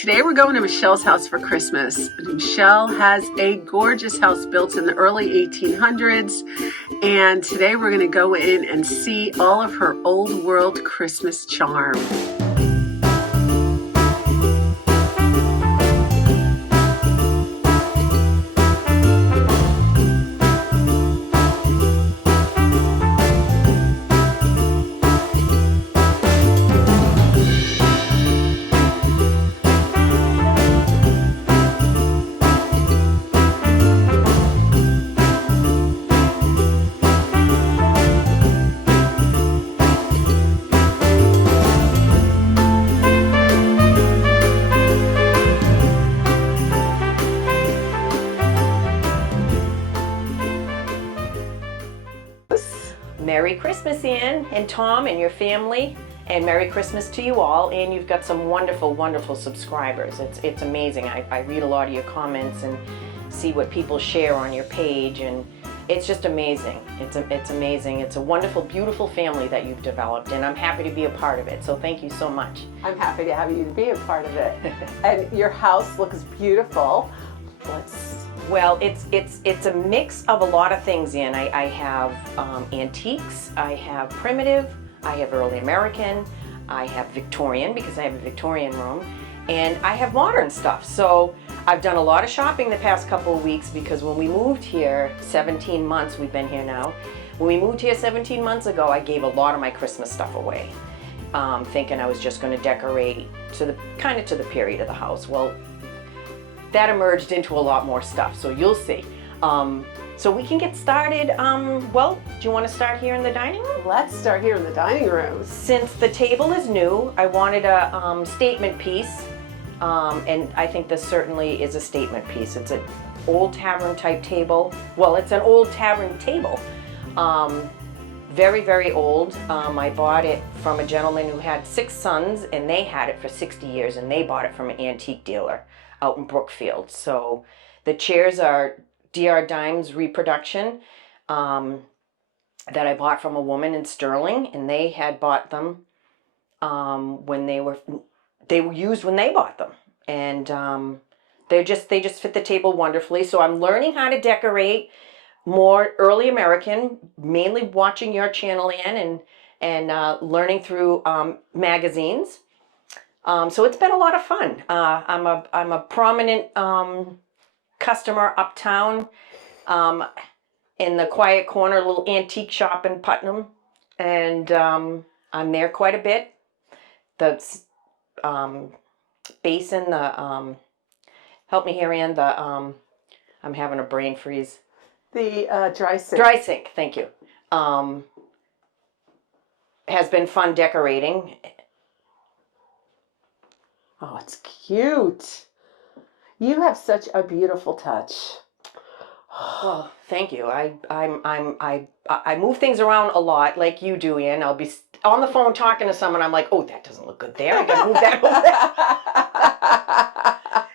Today we're going to Michelle's house for Christmas. Michelle has a gorgeous house built in the early 1800s, and today we're going to go in and see all of her old world Christmas charm. Merry Christmas, Ann and Tom and your family, and Merry Christmas to you all. And you've got some wonderful, wonderful subscribers. It's amazing. I read a lot of your comments and see what people share on your page, and it's just amazing. It's amazing. It's a wonderful, beautiful family that you've developed, and I'm happy to be a part of it. So thank you so much. I'm happy to have you to be a part of it. And your house looks beautiful. Well, it's a mix of a lot of things, Ann. I have antiques, I have primitive, I have early American, I have Victorian because I have a Victorian room, and I have modern stuff. So I've done a lot of shopping the past couple of weeks because when we moved here, 17 months we've been here now, when we moved here 17 months ago, I gave a lot of my Christmas stuff away, thinking I was just going to decorate to the period of the house. Well, that emerged into a lot more stuff, so you'll see. So we can get started. Well, do you want to start here in the dining room? Let's start here in the dining room. Since the table is new, I wanted a statement piece, and I think this certainly is a statement piece. It's an old tavern type table. Well, it's an old tavern table. Very, very old. I bought it from a gentleman who had 6 sons, and they had it for 60 years, and they bought it from an antique dealer out in Brookfield. So the chairs are DR Dimes reproduction that I bought from a woman in Sterling, and they had bought them when they were used when they bought them, and they just fit the table wonderfully. So I'm learning how to decorate more early American, mainly watching your channel, Ann, and learning through magazines. So it's been a lot of fun. I'm a prominent customer uptown in the quiet corner, a little antique shop in Putnam, and I'm there quite a bit. The basin, help me here, Ann. I'm having a brain freeze. The dry sink. Dry sink. Thank you. Has been fun decorating. Oh, it's cute. You have such a beautiful touch. Well, thank you. I move things around a lot, like you do, Ann. I'll be on the phone talking to someone. I'm like, oh, that doesn't look good there. I gotta move that over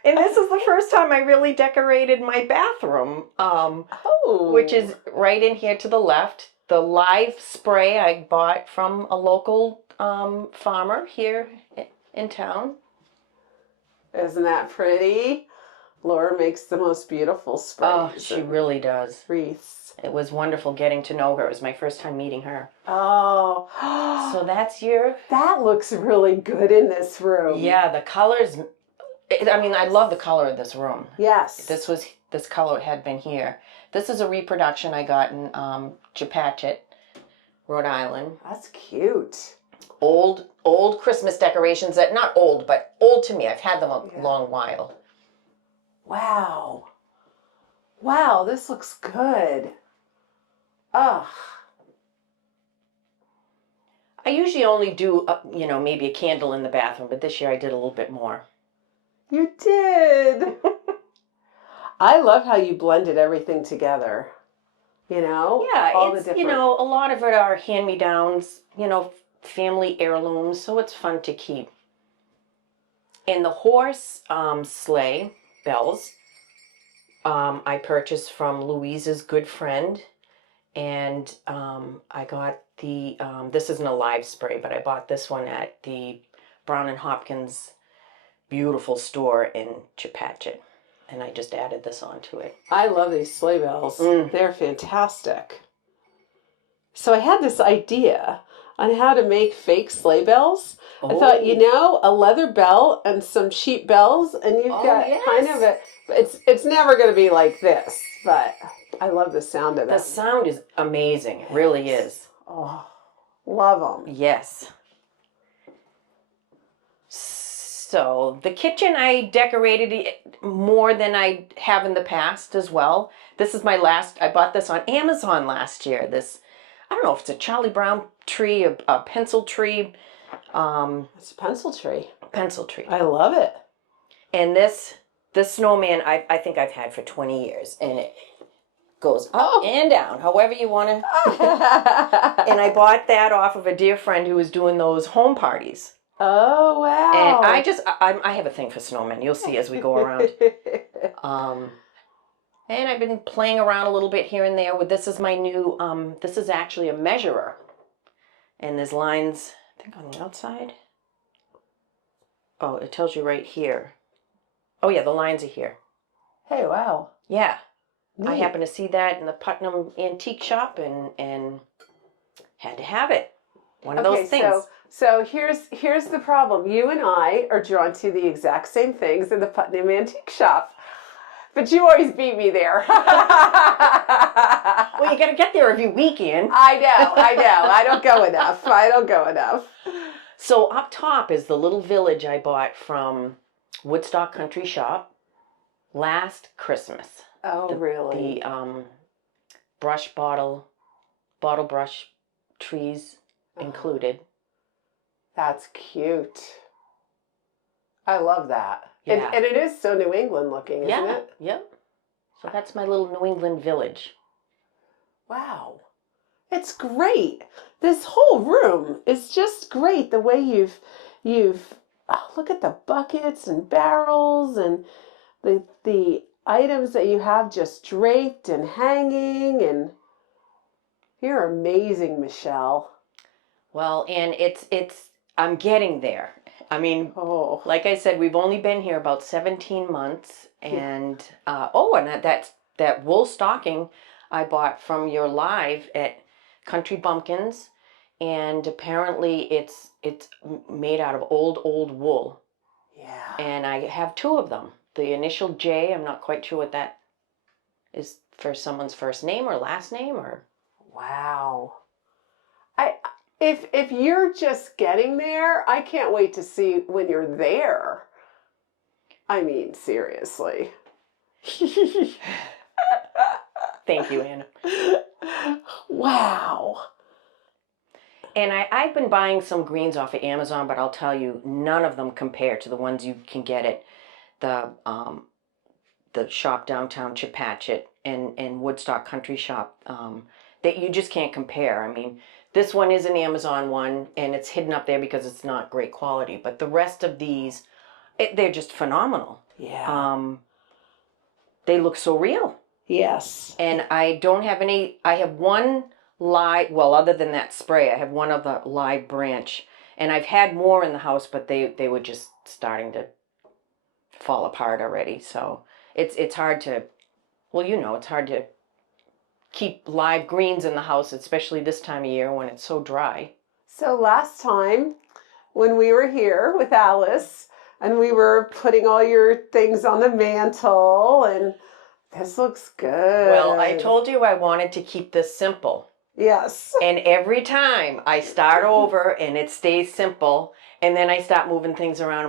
there. And this is the first time I really decorated my bathroom, which is right in here to the left. The live spray I bought from a local farmer here in town. Isn't that pretty? Laura makes the most beautiful sprays. Oh, she really does. Wreaths. It was wonderful getting to know her. It was my first time meeting her. Oh. So that's your... That looks really good in this room. Yeah, the colors... I mean, I love the color of this room. Yes. This color had been here. This is a reproduction I got in Chepachet, Rhode Island. That's cute. Old Christmas decorations that, not old, but old to me. I've had them a long while. Wow. Wow, this looks good. Ugh. I usually only do, maybe a candle in the bathroom, but this year I did a little bit more. You did. I love how you blended everything together. You know? Yeah, all it's, the different... a lot of it are hand-me-downs, family heirlooms, so it's fun to keep. And the horse sleigh bells I purchased from Louise's good friend, and I got the, this isn't a live spray, but I bought this one at the Brown and Hopkins beautiful store in Chepachet. And I just added this onto it. I love these sleigh bells. Mm. They're fantastic. So I had this idea on how to make fake sleigh bells. I thought, a leather bell and some sheep bells, and you've got kind of a... It's never going to be like this, but I love the sound of it. The sound is amazing. It really is. Oh, love them. Yes. So the kitchen, I decorated it more than I have in the past as well. This is my last, I bought this on Amazon last year. This, I don't know if it's a Charlie Brown tree, a pencil tree. It's a pencil tree. Pencil tree. I love it. And this snowman, I think I've had for 20 years. And it goes up and down, however you want to. And I bought that off of a dear friend who was doing those home parties. Oh, wow. And I have a thing for snowmen. You'll see as we go around. And I've been playing around a little bit here and there with, this is my new, this is actually a measurer. And there's lines, I think on the outside. Oh, it tells you right here. Oh yeah, the lines are here. Hey, wow. Yeah. Neat. I happened to see that in the Putnam antique shop and had to have it. One of those things. So here's the problem. You and I are drawn to the exact same things in the Putnam Antique Shop. But you always beat me there. Well, you got to get there every weekend. I know. I don't go enough. So up top is the little village I bought from Woodstock Country Shop last Christmas. Oh, really? The brush bottle brush trees included. That's cute. I love that. Yeah. And it is so New England looking, isn't it? Yep. So that's my little New England village. Wow. It's great. This whole room is just great. The way you've look at the buckets and barrels and the items that you have just draped and hanging, and you're amazing, Michelle. Well, and it's I'm getting there. I mean, like I said, we've only been here about 17 months, and and that wool stocking I bought from your live at Country Bumpkins, and apparently it's made out of old wool. Yeah. And I have two of them. The initial J, I'm not quite sure what that is for someone's first name or last name or. Wow. If you're just getting there, I can't wait to see when you're there. I mean, seriously. Thank you, Anna. Wow. And I've been buying some greens off of Amazon, but I'll tell you, none of them compare to the ones you can get at the shop downtown Chepachet and Woodstock Country Shop. That you just can't compare. I mean, this one is an Amazon one, and it's hidden up there because it's not great quality. But the rest of these, they're just phenomenal. Yeah. They look so real. Yes. And I don't have any. I have one live. Well, other than that spray, I have one other live branch, and I've had more in the house, but they were just starting to fall apart already. So it's hard to. Well, it's hard to keep live greens in the house, especially this time of year when it's so dry. So last time when we were here with Alice and we were putting all your things on the mantle, and this looks good. Well, I told you I wanted to keep this simple. Yes. And every time I start over and it stays simple, and then I start moving things around,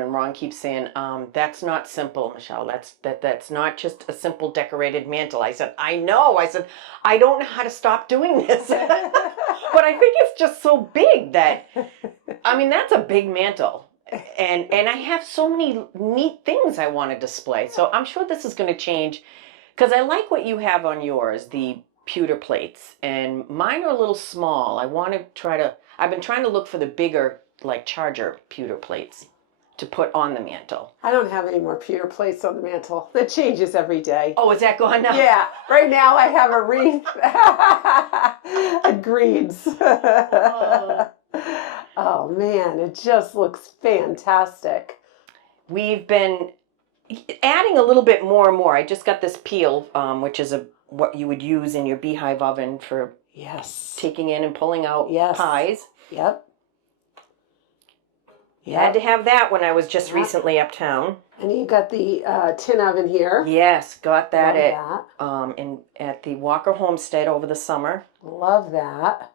and Ron keeps saying, that's not simple, Michelle. That's not just a simple decorated mantle. I said, I know. I said, I don't know how to stop doing this. But I think it's just so big that, I mean, that's a big mantle. And I have so many neat things I want to display. So I'm sure this is going to change, because I like what you have on yours, the pewter plates. And mine are a little small. I've been trying to look for the bigger, like charger pewter plates to put on the mantle. I don't have any more pewter plates on the mantle. That changes every day. Oh, is that gone now? Yeah. Right now I have a wreath of greens. Oh man, it just looks fantastic. we've been adding a little bit more and more. I just got this peel, which is what you would use in your beehive oven for taking in and pulling out pies. Yep. Had to have that when I was just recently uptown. And you got the tin oven here. Yes, got that at the Walker Homestead over the summer. Love that.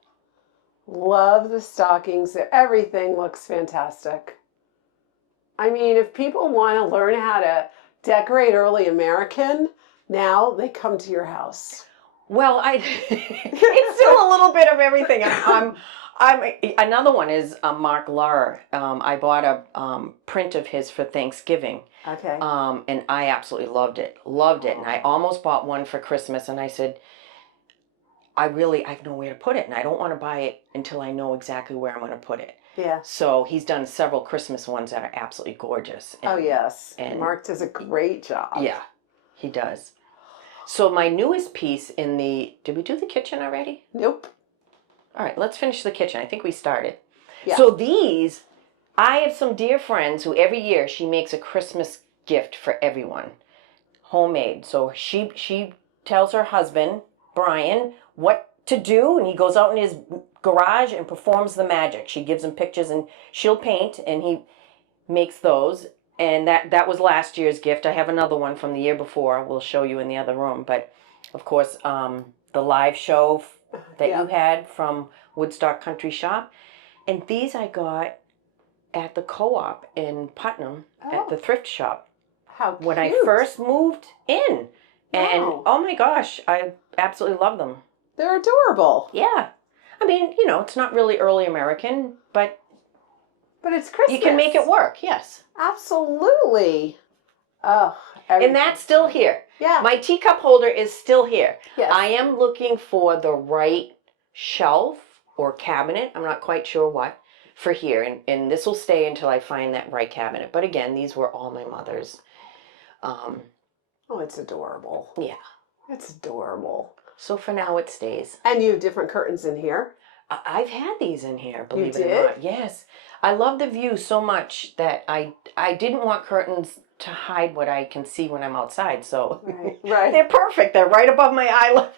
Love the stockings. Everything looks fantastic. I mean, if people want to learn how to decorate early American, now they come to your house. Well, it's still a little bit of everything. Another one is Mark Lauer. I bought a print of his for Thanksgiving. Okay. And I absolutely loved it. And I almost bought one for Christmas, and I said, I have nowhere to put it, and I don't want to buy it until I know exactly where I'm going to put it. Yeah. So he's done several Christmas ones that are absolutely gorgeous. And, yes. And Mark does a great job. Yeah, he does. So my newest piece did we do the kitchen already? Nope. All right, let's finish the kitchen. I think we started. Yeah. So I have some dear friends who every year she makes a Christmas gift for everyone. Homemade. So she tells her husband, Brian, what to do, and he goes out in his garage and performs the magic. She gives him pictures, and she'll paint, and he makes those. And that was last year's gift. I have another one from the year before. We'll show you in the other room. But, of course, the live show that you had from Woodstock Country Shop. And these I got at the Co-op in Putnam at the thrift shop. How cute. When I first moved in. And, oh my gosh, I absolutely love them. They're adorable. Yeah. I mean, it's not really early American, but it's Christmas. You can make it work, yes. Absolutely. Oh, and that's still here. Yeah. My teacup holder is still here. Yes. I am looking for the right shelf or cabinet. I'm not quite sure what for here. And this will stay until I find that right cabinet. But again, these were all my mother's. Oh, it's adorable. Yeah. It's adorable. So for now it stays. And you have different curtains in here? I've had these in here, believe it or not. Yes. I love the view so much that I didn't want curtains to hide what I can see when I'm outside. So right. They're perfect. They're right above my eye level.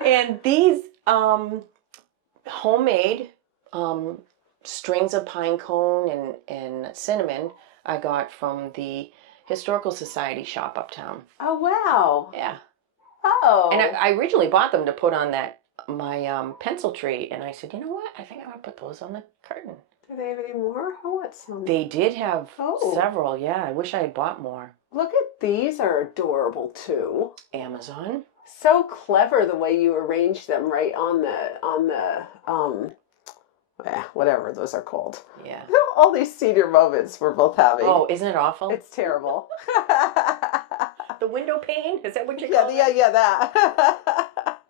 And these homemade strings of pine cone and cinnamon I got from the Historical Society shop uptown. Oh, wow. Yeah. Oh. And I originally bought them to put on my pencil tree, and I said, you know what? I think I'm going to put those on the curtain. Do they have any more? Oh, what's some? They did have several, yeah. I wish I had bought more. Look at these are adorable, too. Amazon. So clever the way you arrange them right on the whatever those are called. Yeah. All these senior moments we're both having. Oh, isn't it awful? It's terrible. The window pane? Is that what you call it? Yeah, that.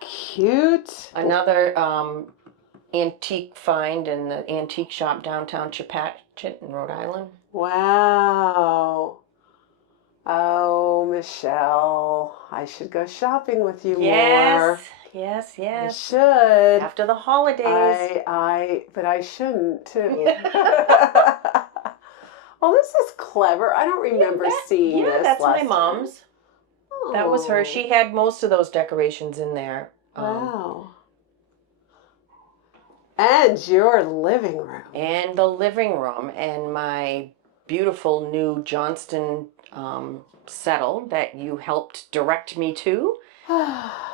Cute. Another antique find in the antique shop downtown Chepachet in Rhode Island. Wow. Oh, Michelle, I should go shopping with you more. Yes. I should. After the holidays. But I shouldn't too. Well, this is clever. I don't remember seeing this. That's last my mom's. Oh. That was her. She had most of those decorations in there. Wow. And your living room. And the living room and my beautiful new Johnston settle that you helped direct me to.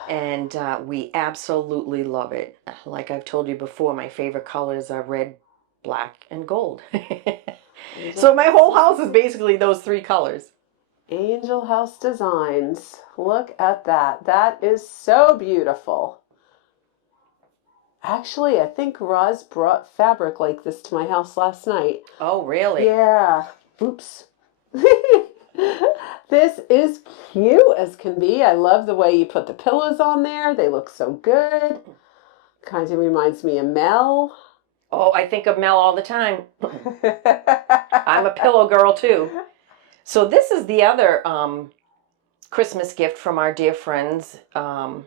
And we absolutely love it. Like I've told you before, my favorite colors are red, black, and gold. So my whole house is basically those three colors. Angel House Designs. Look at that. That is so beautiful. Actually, I think Roz brought fabric like this to my house last night. Oh, really? Yeah. Oops. This is cute as can be. I love the way you put the pillows on there. They look so good. Kind of reminds me of Mel. Oh, I think of Mel all the time. I'm a pillow girl too. So this is the other Christmas gift from our dear friends, Brian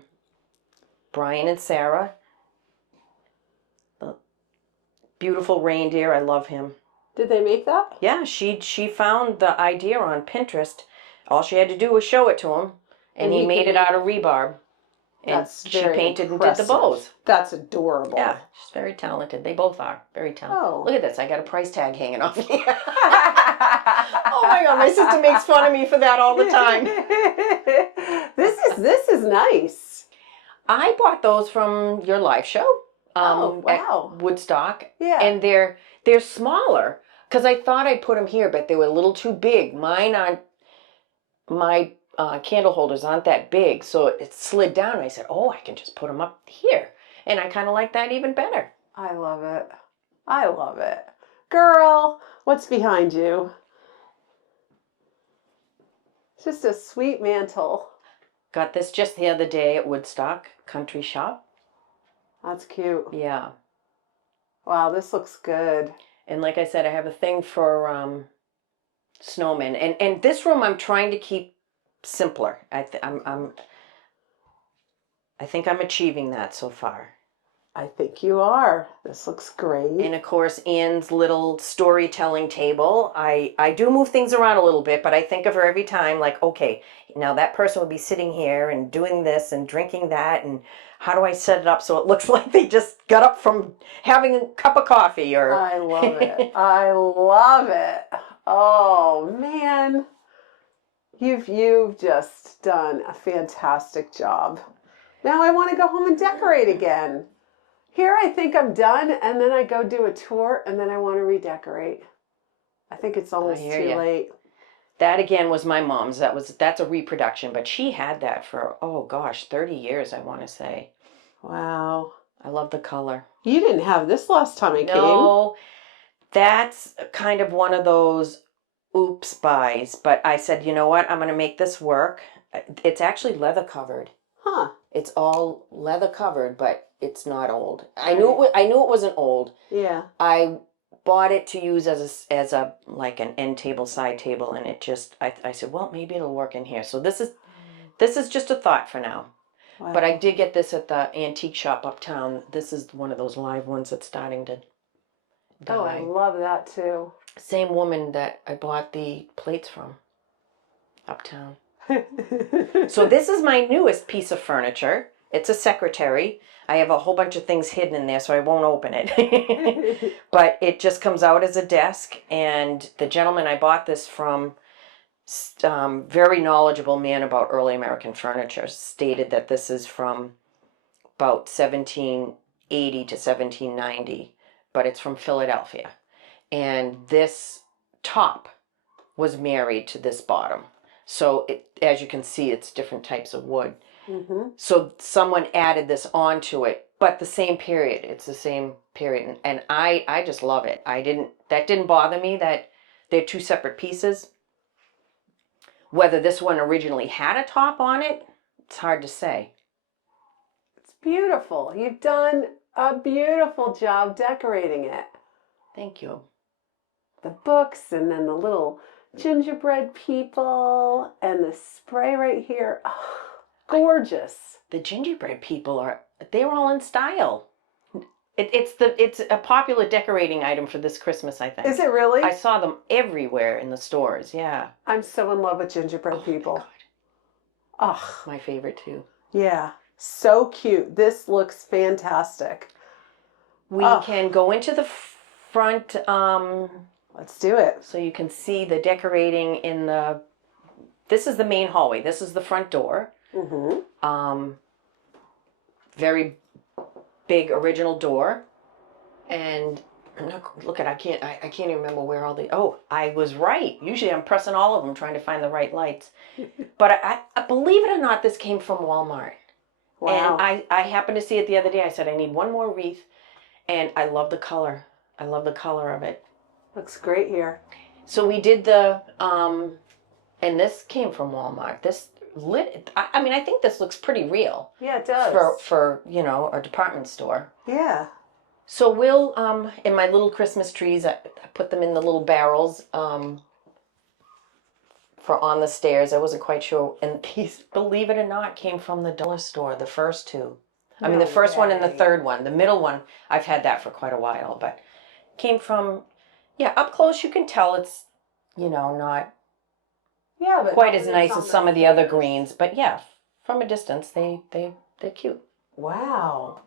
and Sarah. The beautiful reindeer. I love him. Did they make that? Yeah, she found the idea on Pinterest. All she had to do was show it to him, and he made it out of rebarb. And That's she very painted and did the impressive. bows. That's adorable. Yeah, she's very talented. They both are very talented. Oh. Look at this. I got a price tag hanging off here. Oh my God, my sister makes fun of me for that all the time. This is nice. I bought those from your live show. Wow. At Woodstock. Yeah. And they're smaller because I thought I'd put them here, but they were a little too big. Mine aren't. My candle holders aren't that big, so it slid down. And I said, "Oh, I can just put them up here," and I kind of like that even better. I love it. I love it. Girl, what's behind you? It's just a sweet mantle. Got this just the other day at Woodstock Country Shop. That's cute. Yeah. Wow, this looks good. And like I said, I have a thing for snowmen, and this room I'm trying to keep simpler. I think I'm achieving that so far. I think you are. This looks great. And of course, Ann's little storytelling table. I do move things around a little bit, but I think of her every time like, okay, now that person would be sitting here and doing this and drinking that, and how do I set it up so it looks like they just got up from having a cup of coffee? Or I love it. I love it. Oh man, you've just done a fantastic job. Now I want to go home and decorate again. Here I think I'm done, and then I go do a tour, and then I want to redecorate. I think it's almost too late. That again was my mom's. That's a reproduction, but she had that for 30 years, I want to say. Wow. I love the color. You didn't have this last time I came. No, that's kind of one of those oops buys, but I said, you know what? I'm going to make this work. It's actually leather covered. Huh. It's all leather covered, but it's not old. I knew it wasn't old. Yeah. I bought it to use as a like an end table, side table, and it just I said, well, maybe it'll work in here. So this is just a thought for now. Wow. But I did get this at the antique shop uptown. This is one of those live ones that's starting to die. Oh, I love that too. Same woman that I bought the plates from uptown. So this is my newest piece of furniture. It's a secretary. I have a whole bunch of things hidden in there, so I won't open it. But it just comes out as a desk, and the gentleman I bought this from, very knowledgeable man about early American furniture, stated that this is from about 1780 to 1790, but it's from Philadelphia. And this top was married to this bottom. So as you can see, it's different types of wood. Mm-hmm. So someone added this onto it, but the same period. It's the same period, and I just love it. That didn't bother me that they're two separate pieces. Whether this one originally had a top on it, it's hard to say. It's beautiful. You've done a beautiful job decorating it. Thank you. The books, and then the little gingerbread people, and the spray right here. Oh, gorgeous. The gingerbread people they're all in style. It's a popular decorating item for this Christmas, I think. Is it really? I saw them everywhere in the stores, yeah. I'm so in love with gingerbread people. Oh, my favorite too. Yeah, so cute. This looks fantastic. We can go into the front. Let's do it. So you can see the decorating in this is the main hallway. This is the front door. Mm-hmm. Very big original door. And look at, I can't even remember where all I was right. Usually I'm pressing all of them trying to find the right lights. But I believe it or not, this came from Walmart. Wow. And I happened to see it the other day. I said, I need one more wreath. And I love the color. I love the color of it. Looks great here. So we did the, and this came from Walmart. This I think this looks pretty real. Yeah, it does. For a department store. Yeah. So we'll, in my little Christmas trees, I put them in the little barrels, for on the stairs. I wasn't quite sure. And these, believe it or not, came from the dollar store, the first two. The first one and the third one. The middle one, I've had that for quite a while, but came from Yeah, up close you can tell it's, not Yeah, but quite not as when it's nice on as the some of the other stairs. greens. But yeah, from a distance, they're cute. Wow.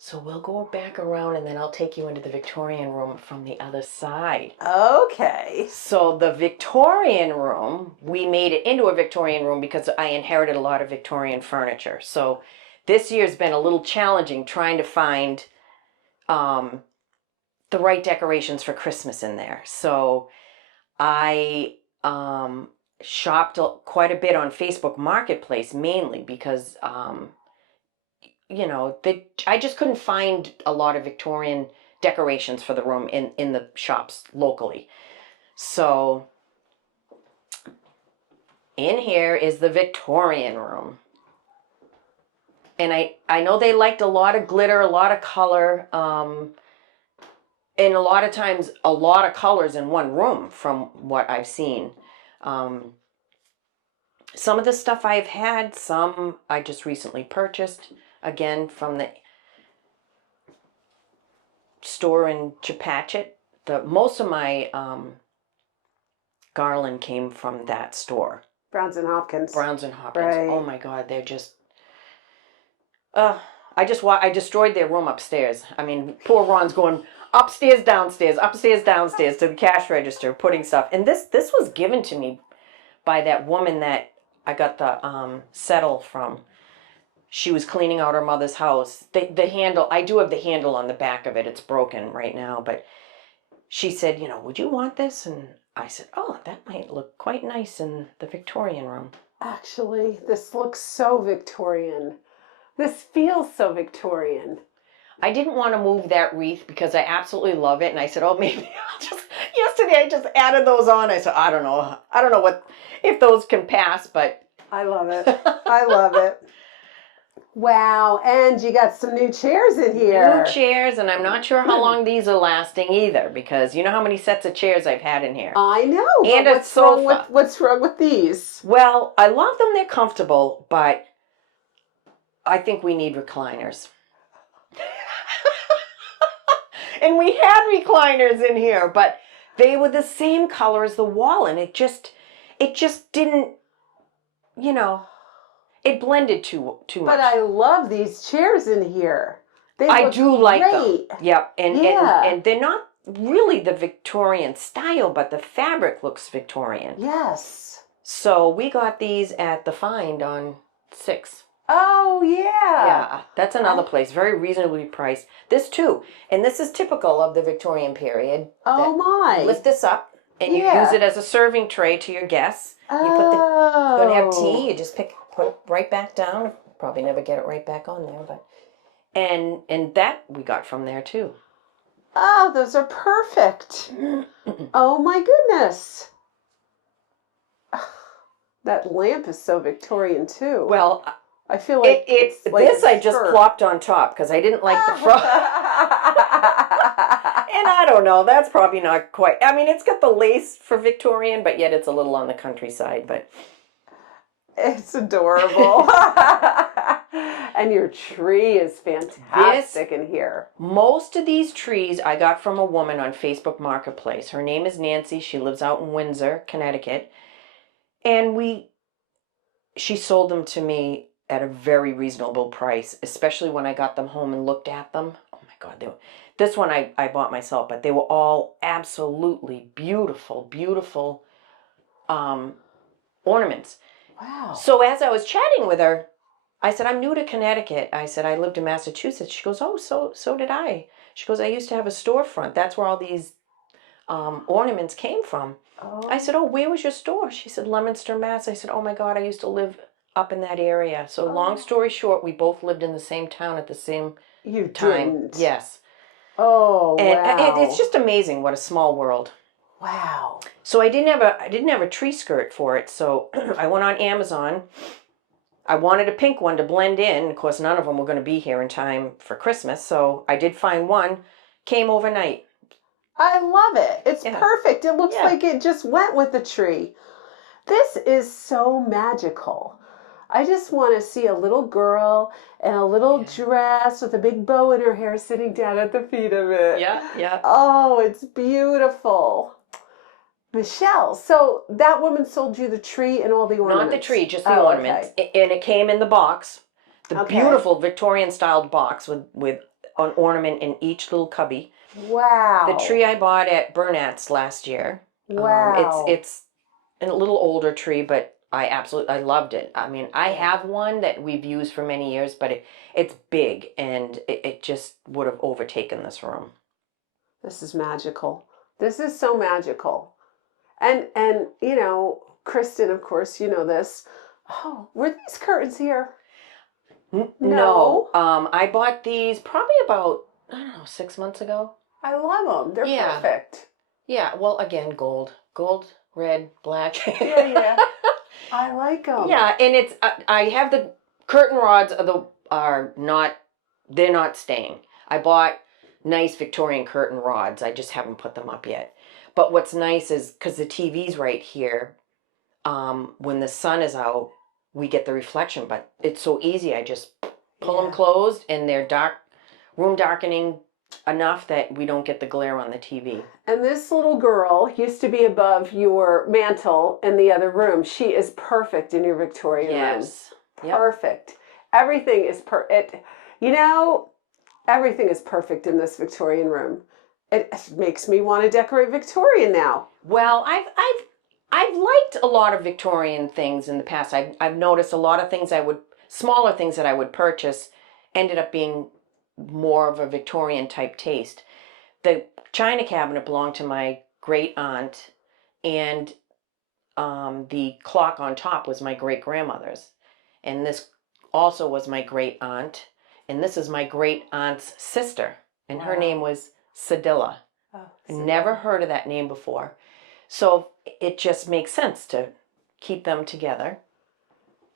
So we'll go back around and then I'll take you into the Victorian room from the other side. Okay. So the Victorian room, we made it into a Victorian room because I inherited a lot of Victorian furniture. So this year's been a little challenging trying to find the right decorations for Christmas in there. So I shopped quite a bit on Facebook Marketplace mainly because I just couldn't find a lot of Victorian decorations for the room in the shops locally. So in here is the Victorian room. And I know they liked a lot of glitter, a lot of color, and a lot of times a lot of colors in one room from what I've seen. Some of the stuff I've had, some I just recently purchased, again from the store in Chepachet. Most of my garland came from that store. Browns and Hopkins. Browns and Hopkins. Right. Oh my God, they're just. I destroyed their room upstairs. I mean, poor Ron's going upstairs, downstairs to the cash register, putting stuff. And this was given to me by that woman that I got the settle from. She was cleaning out her mother's house. The handle, I do have the handle on the back of it. It's broken right now, but she said, would you want this? And I said, oh, that might look quite nice in the Victorian room. Actually, this looks so Victorian. This feels so Victorian. I didn't want to move that wreath because I absolutely love it. And I said, oh, maybe yesterday I just added those on. I said, I don't know if those can pass, but. I love it. I love it. Wow, and you got some new chairs in here. New chairs, and I'm not sure how long these are lasting either, because you know how many sets of chairs I've had in here. I know. And a sofa. What's wrong with these? Well, I love them. They're comfortable, but I think we need recliners. And we had recliners in here, but they were the same color as the wall, and it just didn't, it blended too much. But I love these chairs in here. I do like them. Yep, Yeah. and they're not really the Victorian style, but the fabric looks Victorian. Yes. So we got these at the Find on 6. Oh, yeah. Yeah, that's another place, very reasonably priced. This too, and this is typical of the Victorian period. Oh, my. You lift this up, and you use it as a serving tray to your guests. Oh. You put going to have tea, you just put it right back down. Probably never get it right back on there, but and that we got from there too. Oh, those are perfect. Oh, my goodness. That lamp is so Victorian too. Well, I feel like it's like this I just plopped on top because I didn't like the front. And I don't know, that's probably not quite. I mean, it's got the lace for Victorian, but yet it's a little on the countryside. But it's adorable. And your tree is fantastic in here. Most of these trees I got from a woman on Facebook Marketplace. Her name is Nancy. She lives out in Windsor, Connecticut. And she sold them to me at a very reasonable price, especially when I got them home and looked at them. Oh my God, this one I bought myself, but they were all absolutely beautiful, beautiful ornaments. Wow. So as I was chatting with her, I said, I'm new to Connecticut. I said, I lived in Massachusetts. She goes, oh, so did I. She goes, I used to have a storefront. That's where all these ornaments came from. Oh. I said, oh, where was your store? She said, Leominster, Mass. I said, oh my God, I used to live up in that area. So long story short, we both lived in the same town at the same time. Didn't. Yes. Oh, and wow. it's just amazing what a small world. Wow. So I didn't have a tree skirt for it. So I went on Amazon. I wanted a pink one to blend in. Of course, none of them were going to be here in time for Christmas. So I did find one. Came overnight. I love it. It's perfect. It looks like it just went with the tree. This is so magical. I just want to see a little girl in a little dress with a big bow in her hair sitting down at the feet of it. Yeah, yeah. Oh, it's beautiful. Michelle, so that woman sold you the tree and all the ornaments? Not the tree, just the ornaments. Okay. And it came in the box. The Okay. beautiful Victorian-styled box with an ornament in each little cubby. Wow. The tree I bought at Burnett's last year. Wow. It's a little older tree, but I loved it. I mean, I have one that we've used for many years, but it's big, and it just would have overtaken this room. This is magical. This is so magical. And you know, Kristen, of course, you know this. Oh, were these curtains here? No. I bought these probably about, I don't know, 6 months ago. I love them. They're perfect. Yeah, well, again, gold, red, black. Yeah. I like them. Yeah, and it's I have the curtain rods they're not staying. I bought nice Victorian curtain rods. I just haven't put them up yet. But what's nice is because the TV's right here. When the sun is out, we get the reflection. But it's so easy. I just pull them closed, and they're room darkening enough that we don't get the glare on the TV. And this little girl used to be above your mantle in the other room. She is perfect in your Victorian room. Perfect. Everything is you know, everything is perfect in this Victorian room. It makes me want to decorate Victorian now. Well, I've liked a lot of Victorian things in the past. I've noticed a lot of things smaller things that I would purchase ended up being more of a Victorian type taste. The china cabinet belonged to my great aunt, and the clock on top was my great grandmother's, and this also was my great aunt, and this is my great aunt's sister, and her name was Sedilla. Never heard of that name before, so it just makes sense to keep them together.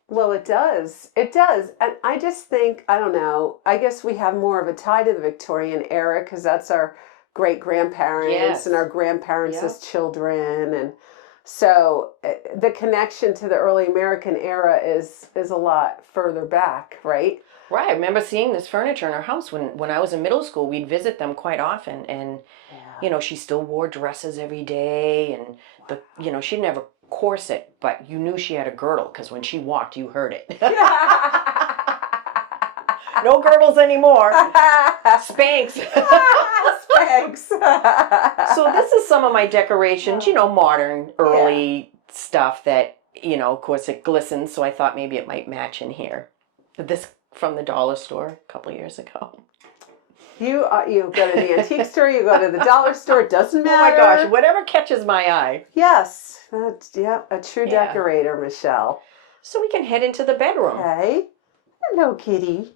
Well, it does. It does. And I just think, I don't know, I guess we have more of a tie to the Victorian era because that's our great-grandparents and our grandparents as children. And so the connection to the early American era is a lot further back, right? Right. I remember seeing this furniture in our house when I was in middle school. We'd visit them quite often. And, you know, she still wore dresses every day. And, she'd never corset, but you knew she had a girdle because when she walked, you heard it. No girdles anymore. Spanx. Spanx. So this is some of my decorations, modern, early stuff that, of course it glistens, so I thought maybe it might match in here. This from the dollar store a couple years ago. You go to the antique store, you go to the dollar store, it doesn't matter. Oh my gosh, whatever catches my eye. Yes, that's, a true decorator, Michelle. So we can head into the bedroom. Okay. Hello, kitty.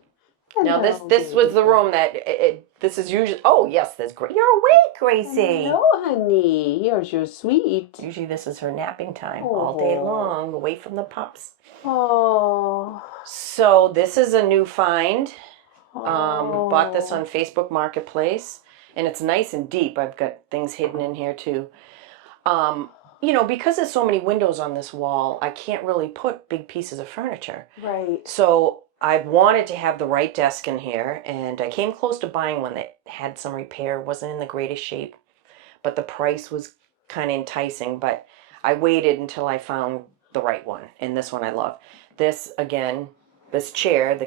Now this was the room that this is usually. Oh yes, there's great. You're awake, Gracie. Hello, honey. You're so sweet. Usually this is her napping time all day long, away from the pups. Oh. So this is a new find. Bought this on Facebook Marketplace, and it's nice and deep. I've got things hidden in here too. Because there's so many windows on this wall, I can't really put big pieces of furniture. Right. So I wanted to have the right desk in here, and I came close to buying one that had some repair, wasn't in the greatest shape, but the price was kind of enticing. But I waited until I found the right one, and this one I love. This, again, this chair, the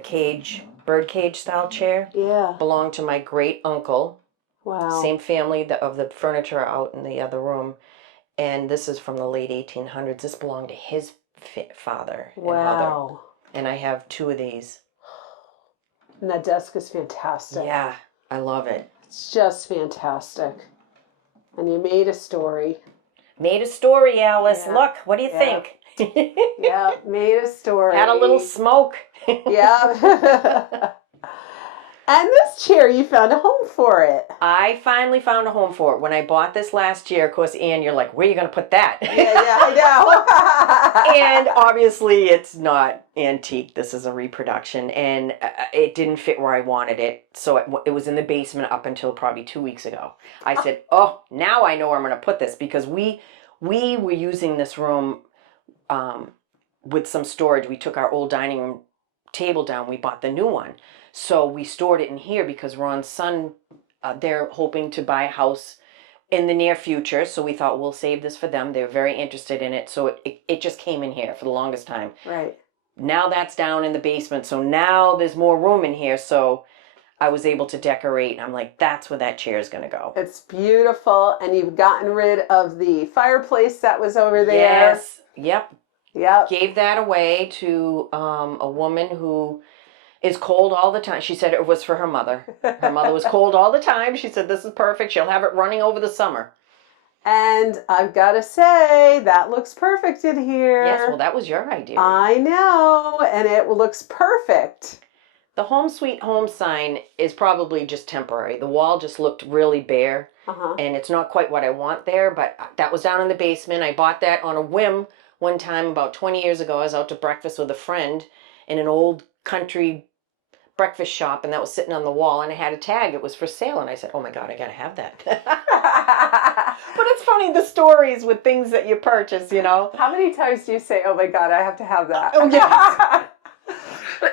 birdcage style chair, belonged to my great uncle. Wow. Same family of the furniture out in the other room. And this is from the late 1800s. This belonged to his father and mother. And I have 2 of these. And that desk is fantastic. Yeah, I love it. It's just fantastic. And you made a story. Made a story, Alice. Yeah. Look, what do you think? Yeah, made a story. Had a little smoke. Yeah. And this chair, you found a home for it. I finally found a home for it. When I bought this last year, of course, Ann, you're like, where are you going to put that? Yeah, I know. And obviously it's not antique. This is a reproduction. And it didn't fit where I wanted it. So it was in the basement up until probably 2 weeks ago. I said, now I know where I'm going to put this. Because we were using this room with some storage. We took our old dining room table down. We bought the new one. So we stored it in here because Ron's son, they're hoping to buy a house in the near future. So we thought we'll save this for them. They're very interested in it. So it just came in here for the longest time. Right. Now that's down in the basement. So now there's more room in here. So I was able to decorate. And I'm like, that's where that chair is going to go. It's beautiful. And you've gotten rid of the fireplace that was over there. Yes. Yep. Yep. Gave that away to a woman who is cold all the time. She said it was for her mother. Her mother was cold all the time. She said, this is perfect. She'll have it running over the summer. And I've got to say, that looks perfect in here. Yes, well, that was your idea. I know, and it looks perfect. The Home Sweet Home sign is probably just temporary. The wall just looked really bare, and it's not quite what I want there, but that was down in the basement. I bought that on a whim one time about 20 years ago. I was out to breakfast with a friend in an old country breakfast shop, and that was sitting on the wall, and I had a tag. It was for sale, and I said, oh my God, I gotta have that. But it's funny, the stories with things that you purchase, you know. How many times do you say, oh my God, I have to have that? Oh, yes.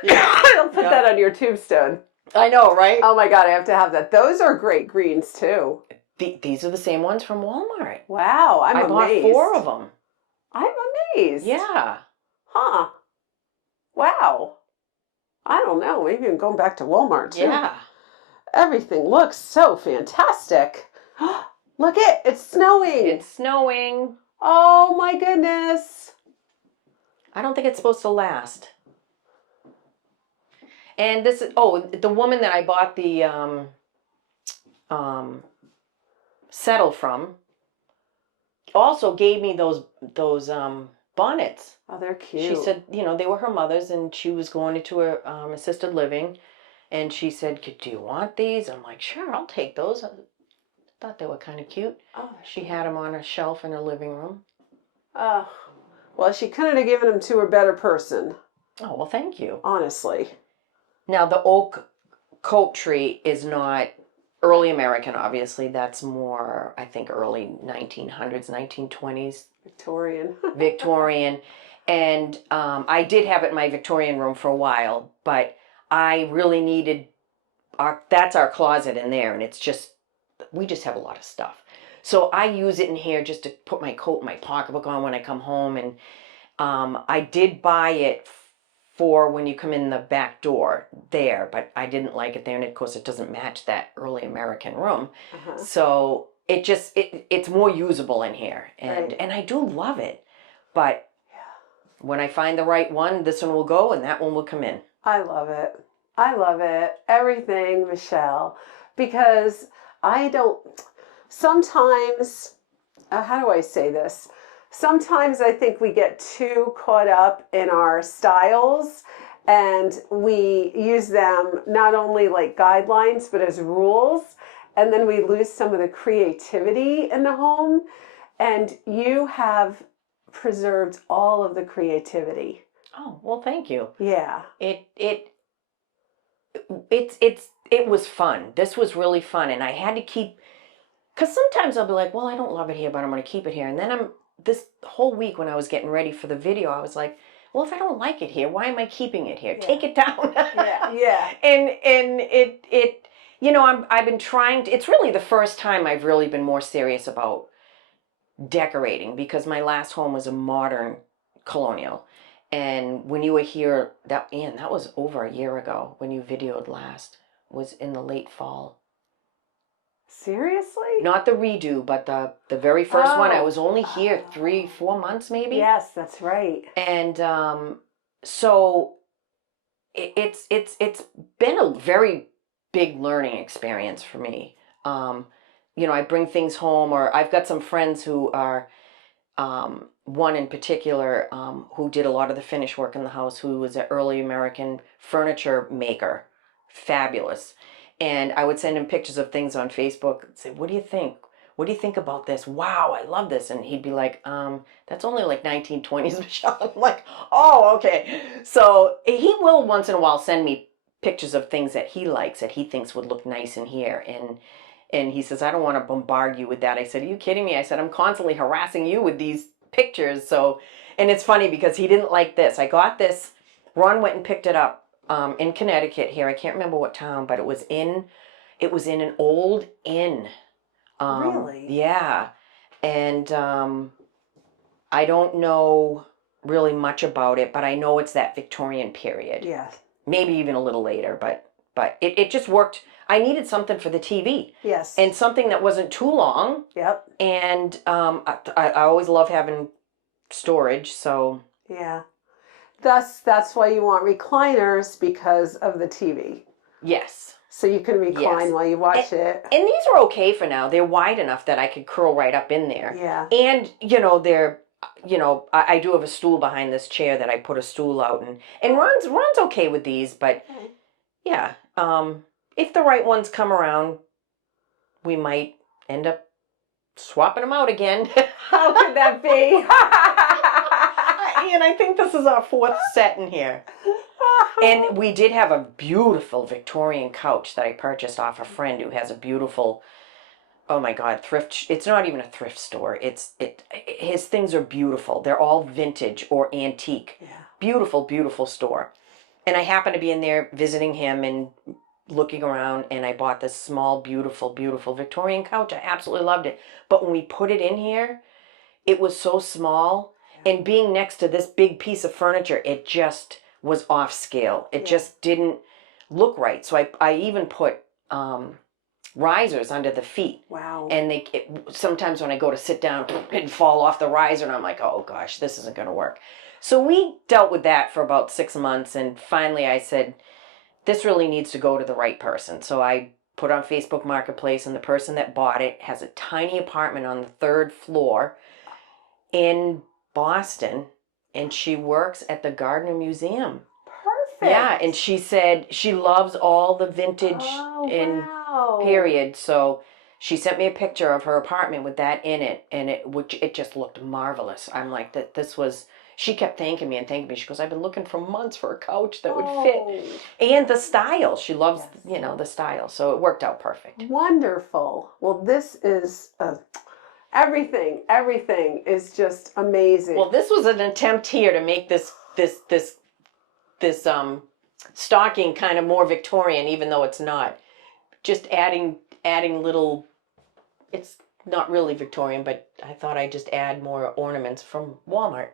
Yeah. I'll put that on your tombstone. I know, right? Oh my God, I have to have that. Those are great greens too. These are the same ones from Walmart. Wow, I bought 4 of them. I'm amazed. Yeah. Huh. Wow. I don't know. Maybe I'm going back to Walmart too. Yeah. Everything looks so fantastic. Look it's snowing. It's snowing. Oh my goodness. I don't think it's supposed to last. And this is, the woman that I bought the settle from also gave me those bonnets. Oh, they're cute. She said, they were her mother's, and she was going into her assisted living, and she said, do you want these? I'm like, sure, I'll take those. I thought they were kind of cute. Oh, she had them on a shelf in her living room. Oh, well, she couldn't have given them to a better person. Oh, well, thank you. Honestly. Now, the oak coat tree is not early American, obviously. That's more, I think, early 1900s, 1920s. Victorian. Victorian. And I did have it in my Victorian room for a while, but I really needed, that's our closet in there, and we just have a lot of stuff. So I use it in here just to put my coat and my pocketbook on when I come home, and I did buy it for when you come in the back door there, but I didn't like it there, and of course it doesn't match that early American room. So it's more usable in here, and I do love it, but when I find the right one, this one will go and that one will come in. I love it. I love it. Everything, Michelle, because sometimes, how do I say this? Sometimes I think we get too caught up in our styles, and we use them not only like guidelines, but as rules. And then we lose some of the creativity in the home. And you have preserved all of the creativity. Oh, well, thank you. Yeah. It was fun. This was really fun. And I had to keep, because sometimes I'll be like, well, I don't love it here, but I'm going to keep it here. And then this whole week when I was getting ready for the video, I was like, well, if I don't like it here, why am I keeping it here? Yeah. Take it down. Yeah. And I've been trying to, it's really the first time I've really been more serious about decorating, because my last home was a modern colonial. And when you were here, that was over a year ago when you videoed last, was in the late fall. Seriously? Not the redo, but the very first one. I was only here 3-4 months maybe. Yes, that's right. And so it's been a very big learning experience for me. I bring things home, or I've got some friends who are, one in particular, who did a lot of the finish work in the house, who was an early American furniture maker. Fabulous. And I would send him pictures of things on Facebook and say, what do you think? What do you think about this? Wow, I love this. And he'd be like, that's only like 1920s, Michelle. I'm like, oh, okay. So he will once in a while send me pictures of things that he likes, that he thinks would look nice in here. And he says, I don't want to bombard you with that. I said, are you kidding me? I said, I'm constantly harassing you with these pictures. So, and it's funny because he didn't like this. I got this. Ron went and picked it up in Connecticut here. I can't remember what town, but it was in an old inn. Really? Yeah. And I don't know really much about it, but I know it's that Victorian period. Yes. Maybe even a little later, but it just worked. I needed something for the TV. Yes. And something that wasn't too long. Yep. And I always love having storage, so. Yeah. That's why you want recliners, because of the TV. Yes. So you can recline while you watch it. And these are okay for now. They're wide enough that I could curl right up in there. Yeah. And, I do have a stool behind this chair that I put a stool out. And Ron's okay with these, but yeah. If the right ones come around, we might end up swapping them out again. How could that be? And I think this is our fourth set in here. And we did have a beautiful Victorian couch that I purchased off a friend who has a beautiful, oh my God, thrift. It's not even a thrift store. His things are beautiful. They're all vintage or antique. Yeah. Beautiful, beautiful store. And I happened to be in there visiting him and looking around, and I bought this small, beautiful, beautiful Victorian couch. I absolutely loved it. But when we put it in here, it was so small. And being next to this big piece of furniture, it just was off scale. It just didn't look right. So I even put risers under the feet. Wow. And sometimes when I go to sit down, it'd fall off the riser, and I'm like, oh gosh, this isn't going to work. So we dealt with that for about 6 months, and finally I said, this really needs to go to the right person. So I put on Facebook Marketplace, and the person that bought it has a tiny apartment on the 3rd floor in Boston, and she works at the Gardner Museum. Perfect. Yeah, and she said she loves all the vintage period. So she sent me a picture of her apartment with that in it, and it just looked marvelous. I'm like, this was. She kept thanking me. She goes, I've been looking for months for a couch that would fit, and the style. She loves, the style. So it worked out perfect. Wonderful. Well, this is everything is just amazing. Well, this was an attempt here to make this stocking kind of more Victorian, even though it's not. Just adding little. It's not really Victorian, but I thought I'd just add more ornaments from Walmart.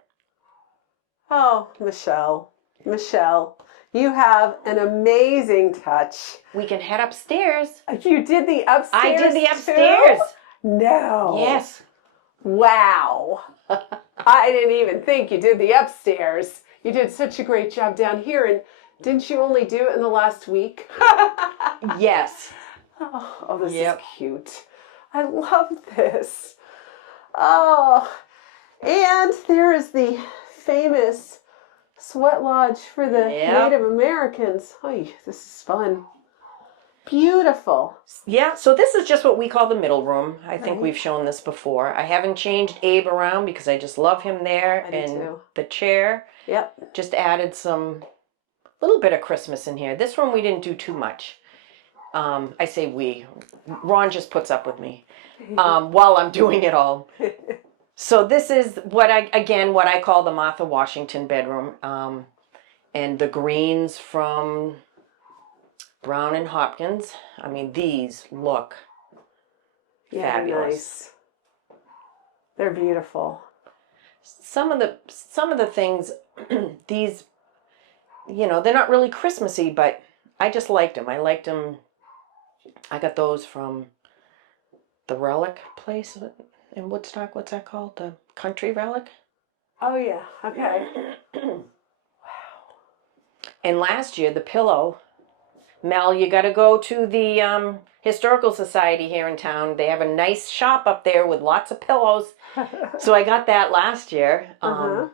Oh, Michelle, you have an amazing touch. We can head upstairs. You did the upstairs. I did the upstairs. Too? No. Yes. Wow. I didn't even think you did the upstairs. You did such a great job down here. And didn't you only do it in the last week? Yes. Oh, this is cute. I love this. Oh, and there is the famous sweat lodge for the Native Americans. Oh, this is fun. Beautiful. Yeah, so this is just what we call the middle room. I think we've shown this before. I haven't changed Abe around because I just love him there. The chair. Yep. Just added some little bit of Christmas in here. This one we didn't do too much. I say we. Ron just puts up with me while I'm doing it all. So this is what I call the Martha Washington bedroom. And the greens from Brown and Hopkins. I mean, these look fabulous. Nice. They're beautiful. Some of the things, these, they're not really Christmassy, but I just liked them. I got those from the Relic place in Woodstock. What's that called? The Country Relic? Oh, yeah. Okay. Wow. And last year, the pillow. Mel, you got to go to the Historical Society here in town. They have a nice shop up there with lots of pillows. So I got that last year from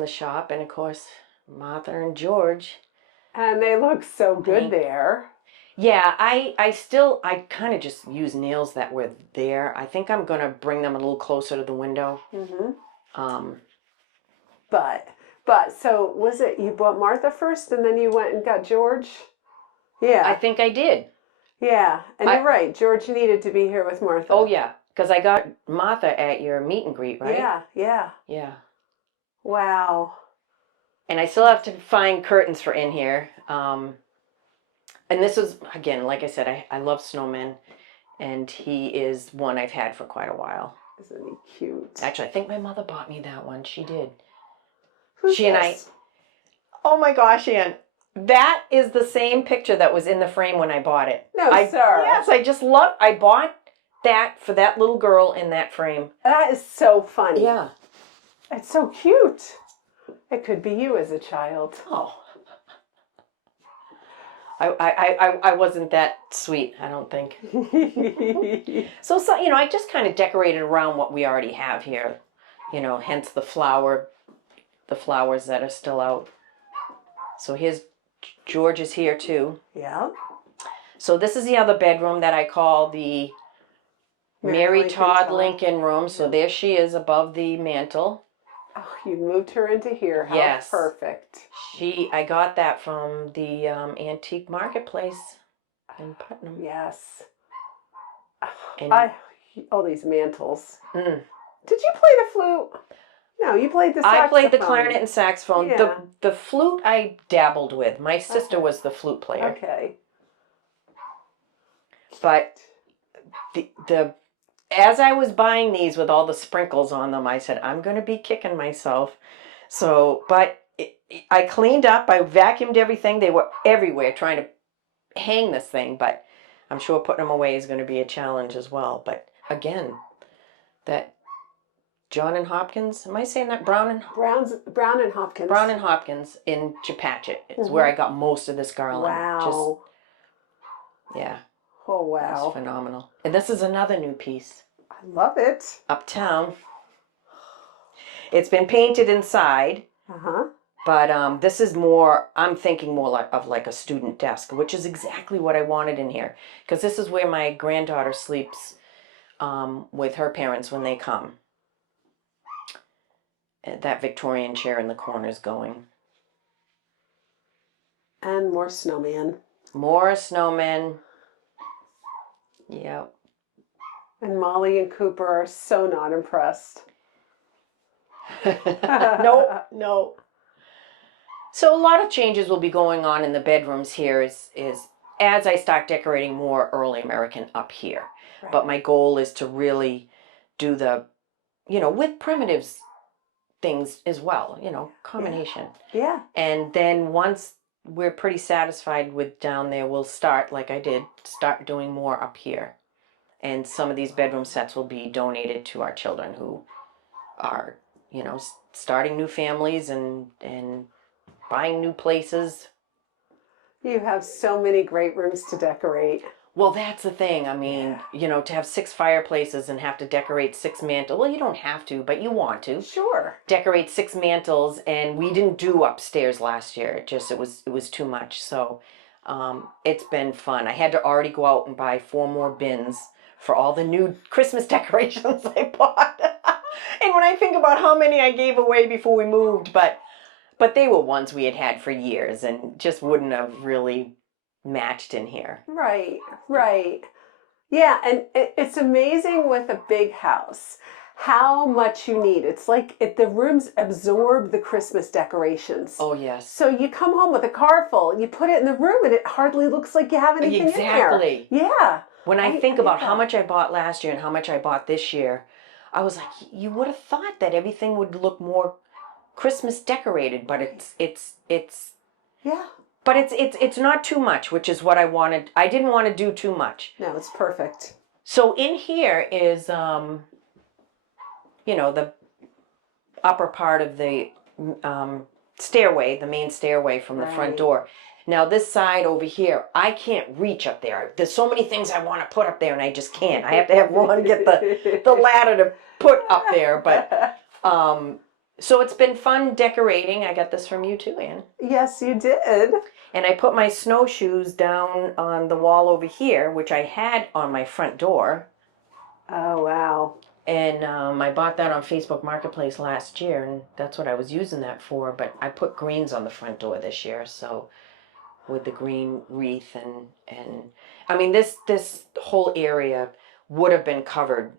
the shop. And, of course, Martha and George. And they look so good there. Yeah, I kind of just use nails that were there. I think I'm going to bring them a little closer to the window. Mm-hmm. But so was it you bought Martha first and then you went and got George? Yeah. I think I did. Yeah, and you're right. George needed to be here with Martha. Oh, yeah, Because I got Martha at your meet and greet, right? Yeah, yeah. Yeah. Wow. And I still have to find curtains for in here. And this is, again, like I said, I love snowmen. And he is one I've had for quite a while. Isn't he cute? Actually, I think my mother bought me that one. She did. Who's she this? and I. Oh my gosh, Ann. That is the same picture that was in the frame when I bought it. No, sir. Yes, I bought that for that little girl in that frame. That is so funny. Yeah. It's so cute. It could be you as a child. Oh. I wasn't that sweet, I don't think. So, I just kind of decorated around what we already have here. Hence the flowers that are still out. So here's George is here too. Yeah. So this is the other bedroom that I call the Mary Todd Lincoln room. So there she is above the mantel. Oh, you moved her into here. How yes. Perfect. I got that from the antique marketplace in Putnam. Yes. And, all these mantles. Mm. Did you play the flute? No, you played the saxophone. I played the clarinet and saxophone. Yeah. The flute I dabbled with. My sister was the flute player. Okay. But as I was buying these with all the sprinkles on them, I said, I'm going to be kicking myself. So, but I cleaned up. I vacuumed everything. They were everywhere trying to hang this thing. But I'm sure putting them away is going to be a challenge as well. But again, that John and Hopkins, am I saying that? Brown and Hopkins. Brown and Hopkins in Chepachet. It's where I got most of this garland. Wow. Yeah. Oh, wow. That's phenomenal. And this is another new piece. I love it. Uptown. It's been painted inside. Uh-huh. But this is more, I'm thinking more of like a student desk, which is exactly what I wanted in here. Because this is where my granddaughter sleeps with her parents when they come. That Victorian chair in the corner is going. And more snowman. More snowmen. Yep. And Molly and Cooper are so not impressed. No. So a lot of changes will be going on in the bedrooms here is as I start decorating more early American up here. Right. But my goal is to really do the, with primitives things as well, combination. Yeah. And then once we're pretty satisfied with down there, we'll start, like I did, start doing more up here. And some of these bedroom sets will be donated to our children who are, starting new families and buying new places. You have so many great rooms to decorate. Well, that's the thing. I mean, to have 6 fireplaces and have to decorate 6 mantles. Well, you don't have to, but you want to. Sure. Decorate 6 mantles, and we didn't do upstairs last year. It was too much. So it's been fun. I had to already go out and buy 4 more bins for all the new Christmas decorations I bought. And when I think about how many I gave away before we moved, but they were ones we had for years and just wouldn't have really matched in here. Right. Yeah, and it's amazing with a big house how much you need. It's like the rooms absorb the Christmas decorations. Oh, yes. So you come home with a car full, and you put it in the room, and it hardly looks like you have anything exactly. in there. Yeah. When I think about how much I bought last year and how much I bought this year, I was like, you would have thought that everything would look more Christmas decorated, but it's yeah. But it's not too much, which is what I wanted. I didn't want to do too much. No, it's perfect. So in here is, the upper part of the stairway, the main stairway from the front door. Now this side over here, I can't reach up there. There's so many things I want to put up there, and I just can't. I have to have Ron get the ladder to put up there, but so it's been fun decorating. I got this from you too, Ann. Yes, you did. And I put my snowshoes down on the wall over here, which I had on my front door. Oh, wow. And I bought that on Facebook Marketplace last year, and that's what I was using that for. But I put greens on the front door this year, so with the green wreath and I mean, this whole area would have been covered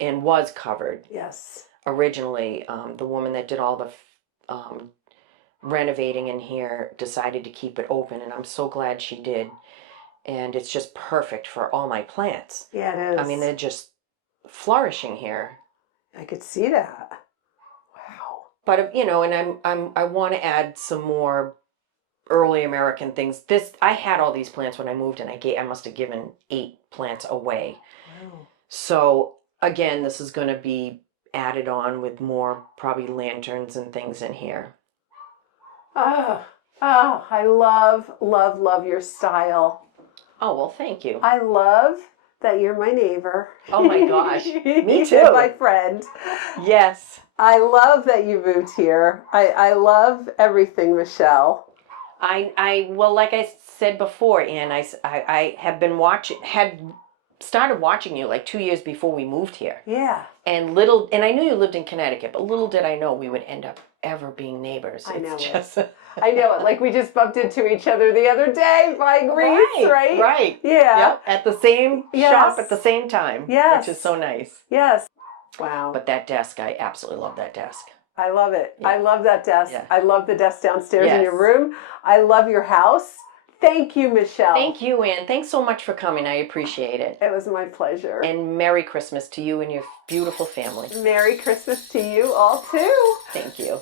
and was covered Yes. originally. The woman that did all the renovating in here decided to keep it open, and I'm so glad she did. And it's just perfect for all my plants. Yeah, it is. I mean, they're just flourishing here. I could see that. Wow. But you know, and I want to add some more early American things. I had all these plants when I moved, and I must have given 8 plants away. Wow. So again, this is going to be added on with more probably lanterns and things in here. Oh, I love your style. Oh, well, thank you. I love that you're my neighbor. Oh my gosh. Me too. You're my friend. Yes. I love that you moved here. I love everything, Michelle. Well, like I said before, Anne, I had started watching you like 2 years before we moved here. Yeah. And I knew you lived in Connecticut, but little did I know we would end up ever being neighbors. I know it. I know it. Like we just bumped into each other the other day buying wreaths, right? Right. Yeah. Yep. At the same shop at the same time. Yes. Which is so nice. Yes. Wow. But that desk, I absolutely love that desk. I love it. Yeah. I love that desk. Yeah. I love the desk downstairs in Yes. your room. I love your house. Thank you, Michelle. Thank you, Anne. Thanks so much for coming. I appreciate it. It was my pleasure. And Merry Christmas to you and your beautiful family. Merry Christmas to you all too. Thank you.